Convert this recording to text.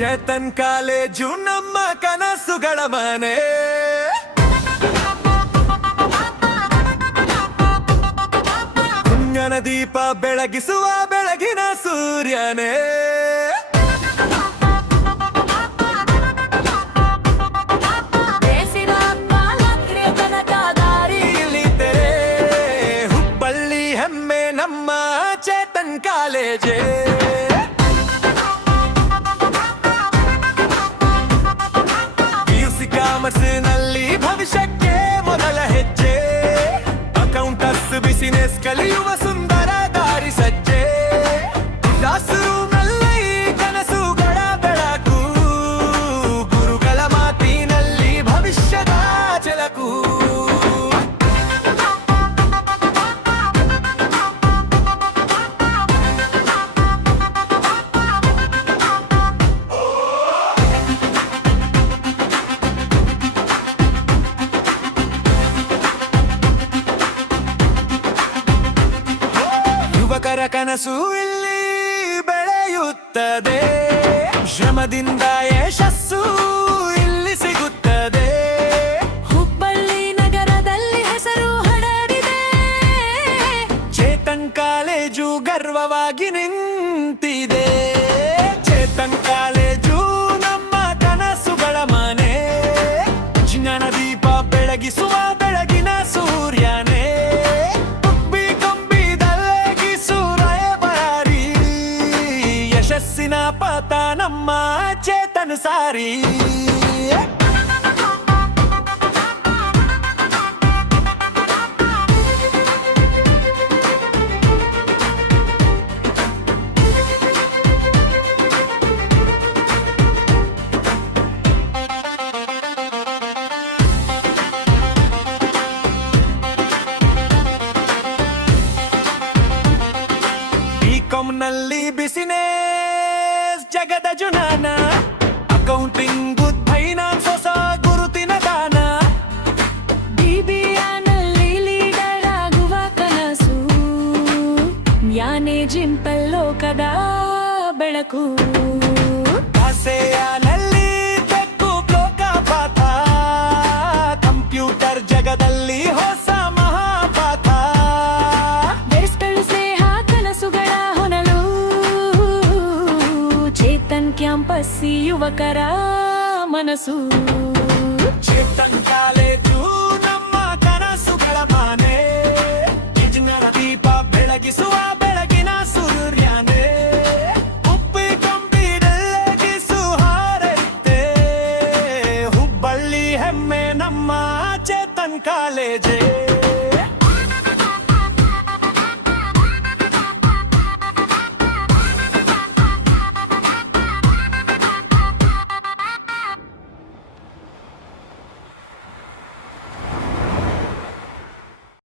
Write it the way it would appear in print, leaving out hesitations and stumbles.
Chetan college ನಮ್ಮ ಕನಸುಗಳ ಮನೆ. ಕುಂಗನ ದೀಪ ಬೆಳಗಿಸುವ ಬೆಳಗಿನ ಸೂರ್ಯನೇ. ಹುಬ್ಬಳ್ಳಿ ಹೆಮ್ಮೆ ನಮ್ಮ ಚೇತನ್ ಕಾಲೇಜೇ. ನಲ್ಲಿ ಭವಿಷ್ಯಕ್ಕೆ ಮೊದಲ ಹೆಜ್ಜೆ. ಅಕೌಂಟರ್ಸ್ ಬಿಸಿನೆಸ್ ಕಲಿಯುವ ಸುಂದರ ದಾರಿ ಸಜ್ಜೆ. ಕ್ಲಾಸ್‌ರೂಮ್ನಲ್ಲಿ ಕನಸುಗಳ ಬೆಳಕು, ಗುರುಗಳ ಮಾತಿನಲ್ಲಿ ಭವಿಷ್ಯದ ಛಲಕು. ಯುವಕರ ಕನಸು ಇಲ್ಲಿ ಬೆಳೆಯುತ್ತದೆ. ಶ್ರಮದಿಂದ ಯಶಸ್ಸು ಇಲ್ಲಿ ಸಿಗುತ್ತದೆ. ಹುಬ್ಬಳ್ಳಿ ನಗರದಲ್ಲಿ ಹೆಸರು ಹರಡಿದೆ. ಚೇತನ್ ಕಾಲೇಜು ಗರ್ವವಾಗಿ ನಿಂತಿದೆ. ಚೇತನ್ ಕಾಲೇಜು ನಮ್ಮ ಕನಸುಗಳ ಮನೆ. ಜ್ಞಾನ ದೀಪ ಬೆಳಗಿಸುವ ಬೆಳಗಿನ ಸೂರ್ಯನೇ. ಯಶಸ್ಸಿನ ಪಥ ನಮ್ಮ ಚೇತನ್ ಸಾರಿ. ಬಿಕಾಂನಲ್ಲಿ ಬಿಸಿನೆಸ್ ಜಗದ ಜುನಾನ. ಅಕೌಂಟಿಂಗ್ ಫೈನಾನ್ಸ್ ಹೊಸ ಗುರುತಿನ ದಾನ. ಬಿಬಿಎನಲ್ಲಿ ಲೀಡರ್ ಆಗುವ ಕನಸು. ಮ್ಯಾನೇಜಿಂಗ್ ಲೋಕದ ಬೆಳಕು. ಆಸೆಯಲ್ಲಿ ಬೆಕ್ಕು ಲೋಕಪಾತ. ಕಂಪ್ಯೂಟರ್ ಜಗದಲ್ಲಿ ಹೊಸ ಮಹಾಪಾಠ. ಬೆರೆಸ್ಗಳು ಸ್ನೇಹ ಕನಸುಗಳ ಹೊನಲು. ಚೇತನ್ ಕ್ಯಾಂಪಸ್ ಯುವಕರ ಮನಸ್ಸು. ಚೇತನ್ ಕಾಲೇಜು ನಮ್ಮ ಕನಸುಗಳ ಮನೆ. ಜ್ಞಾನ ದೀಪ ಬೆಳಗಿಸುವ ಬೆಳಗಿನ ಸೂರ್ಯನೇ. ಉಪ್ಪಿಕೊಂಬಿಡಗಿಸು ಹಾರೈತೆ. ಹುಬ್ಬಳ್ಳಿ ಹೆಮ್ಮೆ ನಮ್ಮ ಚೇತನ್ ಕಾಲೇಜೇ.